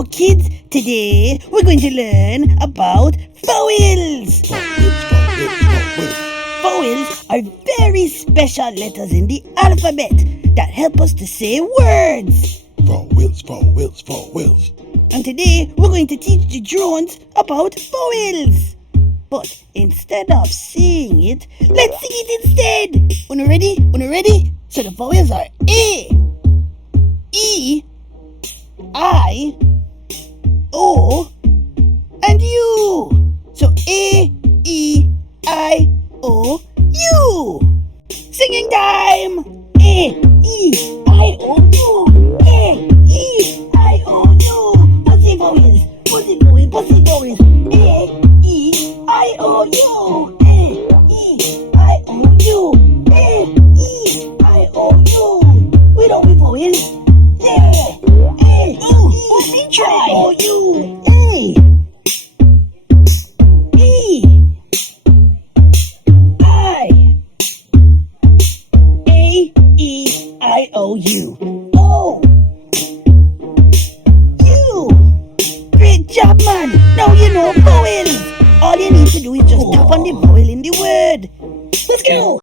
So kids, today we're going to learn about vowels. Vowels are very special letters in the alphabet that help us to say words. Vowels. And today we're going to teach the drones about vowels. But instead of saying it, let's sing it instead. Una ready? So the vowels are A, E, I, O, and U. So A, E, I, O, U. Singing time. A, E, I, O, U. A, E, I, O, U. Pussy vowels. Pussy vowels. A, E, I, O, U. A, E, I, O, U. A, E, I, O, U. We don't be vowels. Yeah. A, let me try. O, U. A, E, I-O-U. O, U. Great job, man. Now you know vowels. All you need to do is just tap on the vowel in the word. Let's go.